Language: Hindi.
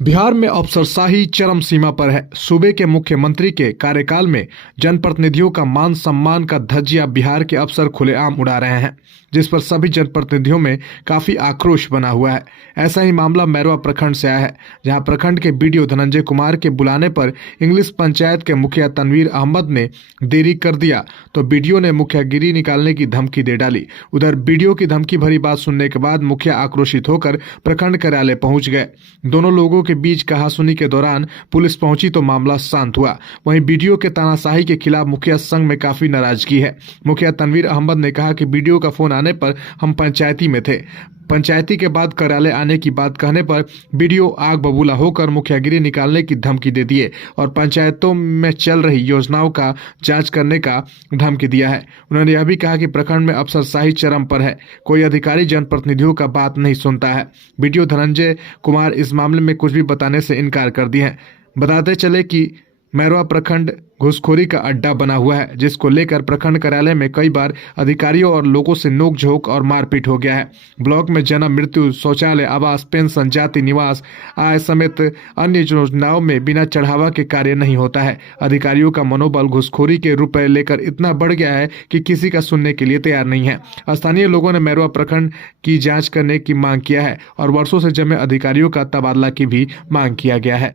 बिहार में अफसरशाही चरम सीमा पर है। सूबे के मुख्यमंत्री के कार्यकाल में जनप्रतिनिधियों का मान सम्मान का धज्जिया बिहार के अफसर खुलेआम उड़ा रहे हैं, जिस पर सभी जनप्रतिनिधियों में काफी आक्रोश बना हुआ है। ऐसा ही मामला मैरवा प्रखंड से आया है, जहां प्रखंड के बीडीओ धनंजय कुमार के बुलाने पर इंग्लिश पंचायत के मुखिया तनवीर अहमद ने देरी कर दिया तो बीडीओ ने मुखियागिरी निकालने की धमकी दे डाली। उधर बीडीओ की धमकी भरी बात सुनने के बाद मुखिया आक्रोशित होकर प्रखंड कार्यालय पहुंच गए। दोनों लोगों के बीच कहासुनी के दौरान पुलिस पहुंची तो मामला शांत हुआ। वहीं बीडीओ के तानाशाही के खिलाफ मुखिया संघ में काफी नाराजगी है। मुखिया तनवीर अहमद ने कहा कि बीडीओ का फोन आने पर हम पंचायती में थे, पंचायती के बाद कार्यालय आने की बात कहने पर बीडीओ आग बबूला होकर मुखियागिरी निकालने की धमकी दे दिए और पंचायतों में चल रही योजनाओं का जांच करने का धमकी दिया है। उन्होंने यह भी कहा कि प्रखंड में अफसरशाही चरम पर है, कोई अधिकारी जनप्रतिनिधियों का बात नहीं सुनता है। बीडीओ धनंजय कुमार इस मामले में कुछ भी बताने से इनकार कर दिए हैं। बताते चले कि मैरवा प्रखंड घूसखोरी का अड्डा बना हुआ है, जिसको लेकर प्रखंड कार्यालय में कई बार अधिकारियों और लोगों से नोकझोंक और मारपीट हो गया है। ब्लॉक में जन्म, मृत्यु, शौचालय, आवास, पेंशन, जाति निवास, आय समेत अन्य योजनाओं में बिना चढ़ावा के कार्य नहीं होता है। अधिकारियों का मनोबल घूसखोरी के रुपए लेकर इतना बढ़ गया है कि किसी का सुनने के लिए तैयार नहीं है। स्थानीय लोगों ने मैरवा प्रखंड की जाँच करने की मांग किया है और वर्षों से जमे अधिकारियों का तबादला की भी मांग किया गया है।